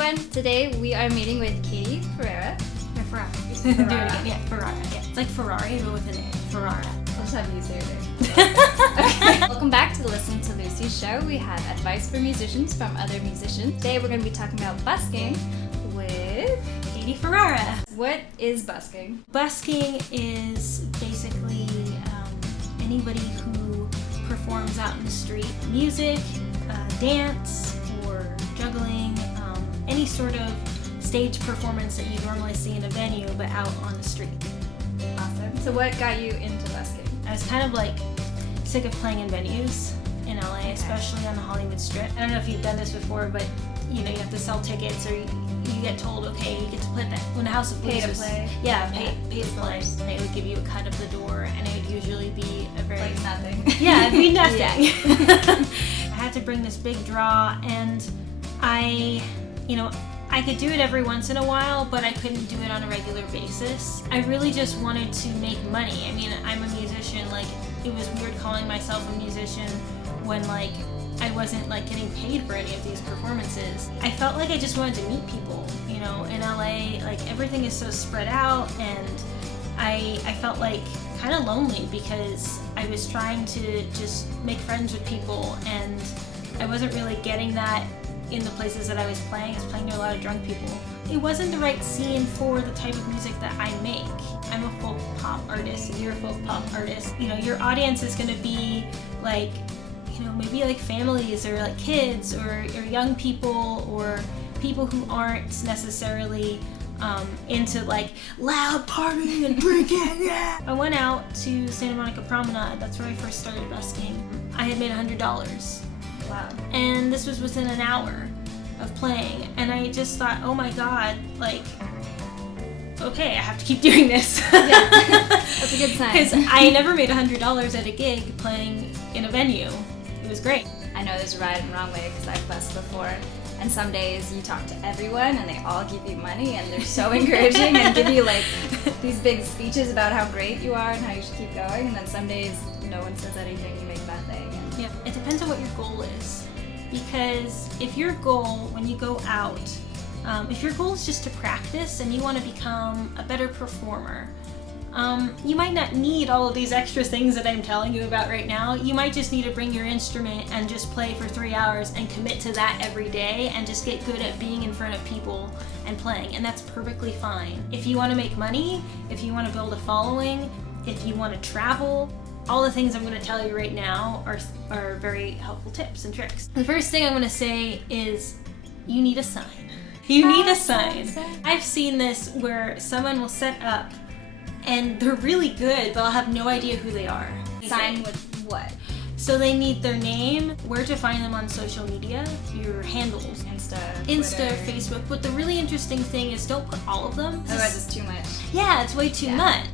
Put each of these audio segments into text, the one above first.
everyone! Today we are meeting with Katie Ferrara. Or Ferrara. Do it again. Yeah, Ferrara. Yeah. It's like Ferrari, but with an A. Ferrara. I'll just have you say your name. Okay. Welcome back to the Listen to Lucy show. We have advice for musicians from other musicians. Today we're going to be talking about busking with Katie Ferrara. What is busking? Busking is basically anybody who performs out in the street. Music, dance, or juggling, any sort of stage performance that you normally see in a venue, but out on the street. Awesome. So what got you into busking? I was kind of like sick of playing in venues in LA, especially on the Hollywood Strip. I don't know if you've done this before, but you know, you have to sell tickets, or you get told, okay, you get to play that when the House of Blues Pay to play. Yeah, pay to play. And they would give you a cut of the door, and it would usually be a very Like nothing. Yeah, it'd be nothing. Yeah. I had to bring this big draw, and I could do it every once in a while, but I couldn't do it on a regular basis. I really just wanted to make money. I mean, I'm a musician. Like, it was weird calling myself a musician when, like, I wasn't, like, getting paid for any of these performances. I felt like I just wanted to meet people, you know, in LA. Like, everything is so spread out, and I felt, like, kind of lonely because I was trying to just make friends with people, and I wasn't really getting that in the places that I was playing. I was playing to a lot of drunk people. It wasn't the right scene for the type of music that I make. I'm a folk pop artist, and you're a folk pop artist. You know, your audience is gonna be like, you know, maybe like families or like kids or young people or people who aren't necessarily into like loud partying and drinking. Yeah. I went out to Santa Monica Promenade. That's where I first started busking. I had made $100. Wow. And this was within an hour of playing, and I just thought, oh my god, like, okay, I have to keep doing this. Yeah, that's a good sign. Because I never made $100 at a gig playing in a venue. It was great. I know there's a right and wrong way because I've busked before, and some days you talk to everyone and they all give you money and they're so encouraging and give you like these big speeches about how great you are and how you should keep going, and then some days no one says anything, you make nothing. Yeah, it depends on what your goal is. Because if your goal, when you go out, if your goal is just to practice and you want to become a better performer, you might not need all of these extra things that I'm telling you about right now. You might just need to bring your instrument and just play for 3 hours and commit to that every day and just get good at being in front of people and playing, and that's perfectly fine. If you want to make money, if you want to build a following, if you want to travel, all the things I'm going to tell you right now are very helpful tips and tricks. The first thing I'm going to say is you need a sign. You need a sign. I've seen this where someone will set up and they're really good, but I'll have no idea who they are. Sign with what? So they need their name, where to find them on social media, your handles. Insta, Facebook. But the really interesting thing is don't put all of them. Otherwise it's too much. Yeah, it's way too much.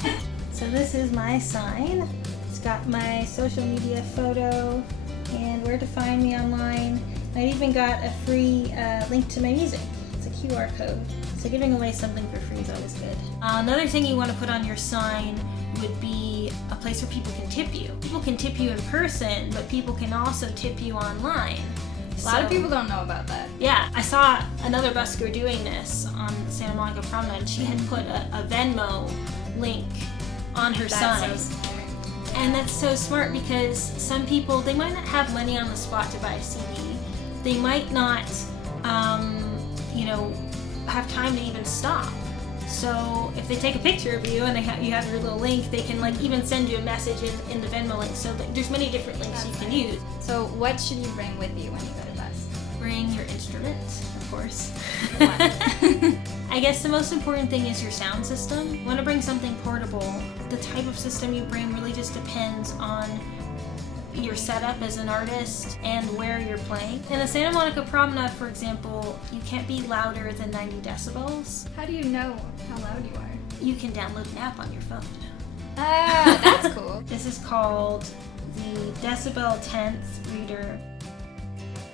So this is my sign. It's got my social media photo and where to find me online. I've even got a free link to my music. It's a QR code. So giving away something for free is always good. Another thing you want to put on your sign would be a place where people can tip you. People can tip you in person, but people can also tip you online. A lot of people don't know about that. Yeah, I saw another busker doing this on Santa Monica Promenade. She had put a Venmo link on her sign. So smart. And that's so smart because some people, they might not have money on the spot to buy a CD. They might not, have time to even stop. So if they take a picture of you and you have your little link, they can like even send you a message in the Venmo link. So there's many different links you can use. So what should you bring with you when you go to busk? Bring your instrument, of course. What? I guess the most important thing is your sound system. You want to bring something portable. The type of system you bring really just depends on your setup as an artist and where you're playing. In the Santa Monica Promenade, for example, you can't be louder than 90 decibels. How do you know how loud you are? You can download an app on your phone. Ah, that's cool. This is called the Decibel 10th Reader.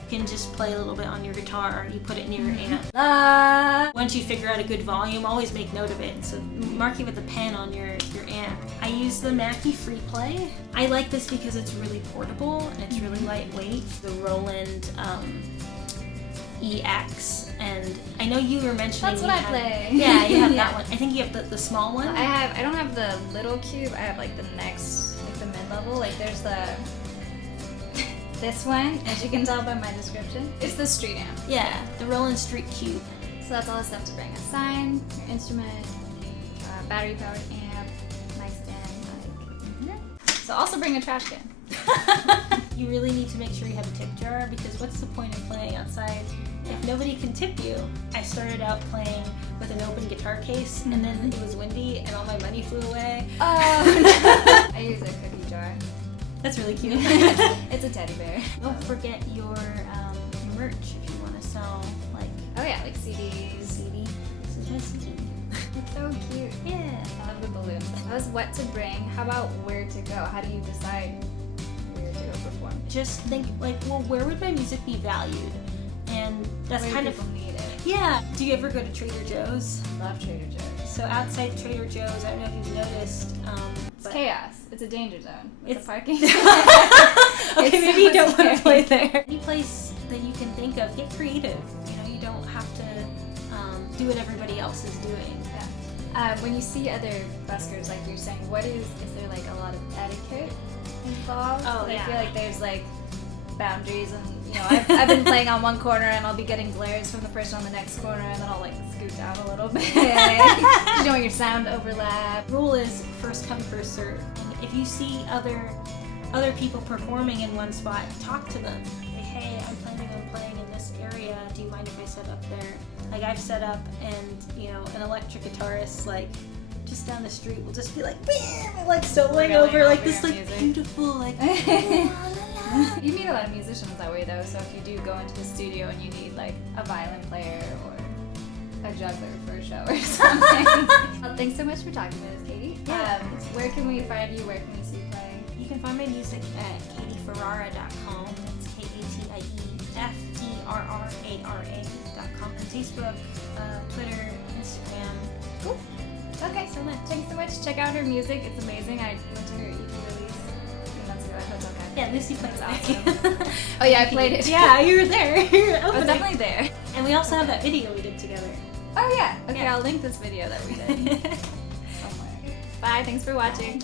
You can just play a little bit on your guitar. You put it near your amp. Once you figure out a good volume, always make note of it. So mark it with a pen on your amp. I use the Mackie Free Play. I like this because it's really portable and it's really lightweight. The Roland EX, and I know you were mentioning. That's what I play. Yeah, you have that one. I think you have the small one. I don't have the little cube. I have like the next, like the mid-level. Like there's this one, as you can tell by my description. It's the street amp. Yeah, the Roland Street Cube. So that's all the stuff to bring. A sign, your instrument, battery-powered amp, mic stand. So also bring a trash can. You really need to make sure you have a tip jar, because what's the point of playing outside if nobody can tip you? I started out playing with an open guitar case, and then it was windy and all my money flew away. Oh, I use a cookie jar. That's really cute. It's a teddy bear. Don't forget your merch if you want to sell, like, Oh yeah, like CDs. CD. This is my CD. It's so cute. Yeah. I love the balloons. That was what to bring. How about where to go? How do you decide where to go perform? Just think, like, well, where would my music be valued? And that's Where kind people of need it. Yeah. Do you ever go to Trader Joe's? Love Trader Joe's. So outside Trader Joe's, I don't know if you've noticed. It's chaos. It's a danger zone. With It's the parking. Okay, maybe you don't want to scary. play there. Any place that you can think of, get creative. You know, you don't have to do what everybody else is doing. Yeah. When you see other buskers, like you're saying, is there like a lot of etiquette involved? Oh, I yeah. feel like there's like boundaries, and you know, I've been playing on one corner and I'll be getting glares from the person on the next corner, and then I'll like scoot down a little bit. You don't want your sound overlap. Rule is first come, first serve. And if you see other people performing in one spot, talk to them. Say, hey, I'm planning on playing in this area. Do you mind if I set up there? Like, I've set up, and you know, an electric guitarist, like, just down the street will just be like, bam, and like soloing Really over like over this, your like music. beautiful, like. You meet a lot of musicians that way though, so if you do go into the studio and you need like a violin player or a juggler for a show or something. Well, thanks so much for talking with us, Katie. Yeah. Where can we find you? Where can we see you play? You can find my music at katieferrara.com. It's KatieFerrara.com. And Facebook, Twitter, Instagram. Cool. Okay, so much. Thanks so much. Check out her music. It's amazing. I went to her EP release a few months ago at Hotel Cafe. Yeah, Lucy plays Awesome. Oh yeah, I played it. Yeah, you were there. You were I was opening. definitely there. And we also have that video we did together. Oh yeah. Okay, Yeah. I'll link this video that we did somewhere. Bye. Thanks for watching.